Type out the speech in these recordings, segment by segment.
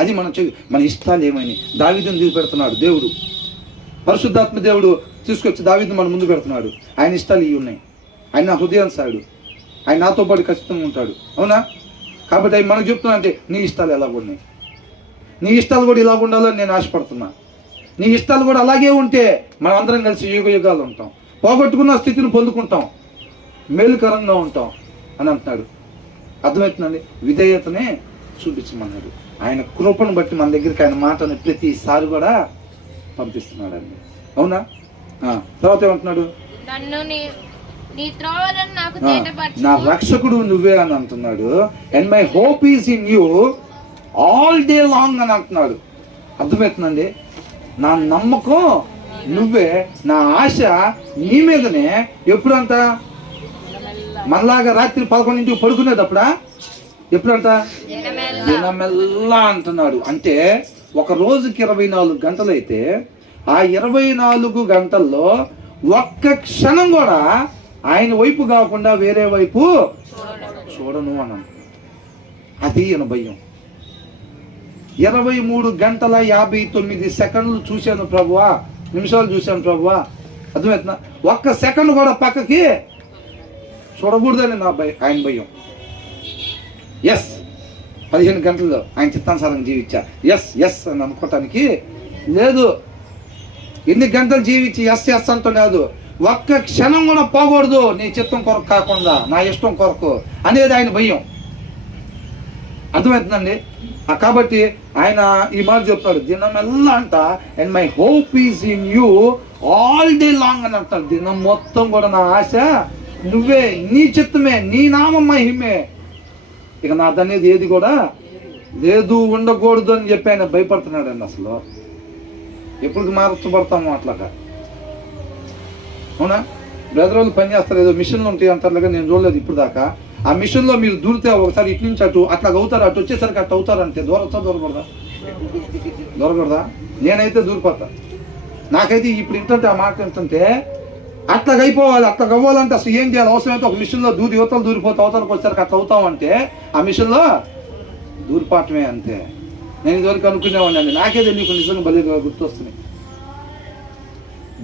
అది మన ఇష్టాలు ఏమైనా దావీదుని దిగి పెడుతున్నాడు దేవుడు. పరిశుద్ధాత్మ దేవుడు తీసుకొచ్చి దావీదుని మన ముందు పెడుతున్నాడు. ఆయన ఇష్టాలు ఇవి ఉన్నాయి. ఆయన నా హృదయాన్సాడు. ఆయన నాతో పాటు ఖచ్చితంగా ఉంటాడు. అవునా? కాబట్టి అవి మనకు చెప్తున్నా అంటే నీ ఇష్టాలు ఎలా ఉన్నాయి, నీ ఇష్టాలు కూడా ఇలా ఉండాలని నేను ఆశపడుతున్నా. నీ ఇష్టాలు కూడా అలాగే ఉంటే మనం అందరం కలిసి యుగ యుగాలు ఉంటాం, పోగొట్టుకున్న స్థితిని పొందుకుంటాం, మేలుకరంగా ఉంటాం అని అంటున్నాడు. అర్థమవుతుందండి? విధేయతనే చూపించమన్నాడు. ఆయన కృపను బట్టి మన దగ్గరికి ఆయన మాటని ప్రతిసారి కూడా పంపిస్తున్నాడండి. అవునా? తర్వాత ఏమంటున్నాడు? నా రక్షకుడు నువ్వే అని అంటున్నాడు. And my hope is in you all day long అని అంటున్నాడు. అర్థమవుతుందండి? నా నమ్మకం నువ్వే, నా ఆశ నీ మీదనే. ఎప్పుడంట? మనలాగా రాత్రి 11 పడుకునేటప్పుడా? ఎప్పుడంట? దినమెల్లా అంటున్నాడు. అంటే ఒక రోజుకి 24 గంటలు అయితే ఆ 24 గంటల్లో ఒక్క క్షణం కూడా ఆయన వైపు కాకుండా వేరే వైపు చూడను అన్నాను. అది ఈయన భయం. 23 గంటల 59 సెకండ్లు చూశాను ప్రభువా, నిమిషాలు చూశాను ప్రభువా. అర్థమవుతుందా? ఒక్క సెకండ్ కూడా పక్కకి చూడకూడదని ఆయన భయం. ఎస్, 15 గంటల్లో ఆయన చిత్తానుసారం జీవించా, ఎస్ ఎస్ అని అనుకోవటానికి లేదు. ఎన్ని గంటలు జీవించి ఎస్ ఎస్ అంటూ లేదు. ఒక్క క్షణం కూడా పోకూడదు నీ చిత్తం కొరకు కాకుండా నా ఇష్టం కొరకు అనేది ఆయన భయం. అర్థమవుతుందండి? కాబట్టి ఆయన ఈ మాట చెప్తాడు, దినమెల్లా అంట and my hope is in you all day long అని అంటాడు. దినం మొత్తం కూడా నా ఆశ నువ్వే, నీ చిత్తమే, నీ నామం మహిమే. ఇక నాదనేది ఏది కూడా లేదు, ఉండకూడదు అని చెప్పి ఆయన భయపడుతున్నాడు అండి. అసలు ఎప్పుడు మార్చబడతాము అట్లాగా? అవునా? బ్రదర్ వాళ్ళు పని చేస్తారు, ఏదో మిషన్లు ఉంటాయి అంటారుగా, నేను చూడలేదు ఇప్పుడు దాకా. ఆ మిషన్లో మీరు దూరితే ఒకసారి ఇటు నుంచి అటు అట్లాగ అవుతారు, అటు వచ్చేసరికి అటు అవుతారంటే దూరకూడదా? నేనైతే దూరిపోతా. నాకైతే ఇప్పుడు ఏంటంటే ఆ మాట ఏంటంటే అట్లాగ అయిపోవాలి, అట్లాగ అవ్వాలంటే అసలు ఏం చేయాలి? అవసరమైతే ఒక మిషన్లో యువతలు దూరిపోతే అవతలకు వచ్చేసరికి అట్లా అవుతామంటే ఆ మిషన్లో దూరిపాటమే అంతే. నేను ఇదివరకు అనుకునేవాడిని అండి. నాకేదో నీకు నిజంగా బలిగా గుర్తొస్తుంది.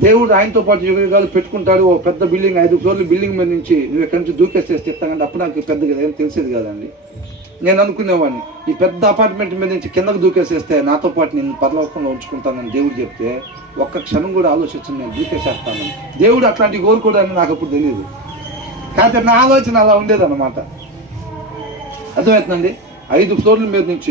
దేవుడు ఆయనతో పాటు యుగాలు పెట్టుకుంటాడు. ఓ పెద్ద బిల్డింగ్, 5 ఫ్లోర్ల బిల్డింగ్ మీద నుంచి నువ్వు ఎక్కడి నుంచి దూకేసేసి చెప్తానంటే అప్పుడు నాకు పెద్దగా ఏం తెలిసేది కాదండి. నేను అనుకునేవాడిని ఈ పెద్ద అపార్ట్మెంట్ మీద నుంచి కిందకు దూకేసేస్తే నాతో పాటు నేను పరలోకంలో ఉంచుకుంటానని దేవుడు చెప్తే ఒక్క క్షణం కూడా ఆలోచించను, నేను దూకేసేస్తాను. దేవుడు అట్లాంటివి కోరుకోవడానికి నాకు అప్పుడు తెలియదు, కానీ నా ఆలోచన అలా ఉండేదన్నమాట. అర్థమవుతుందండి? 5 ఫ్లోర్ల మీద నుంచి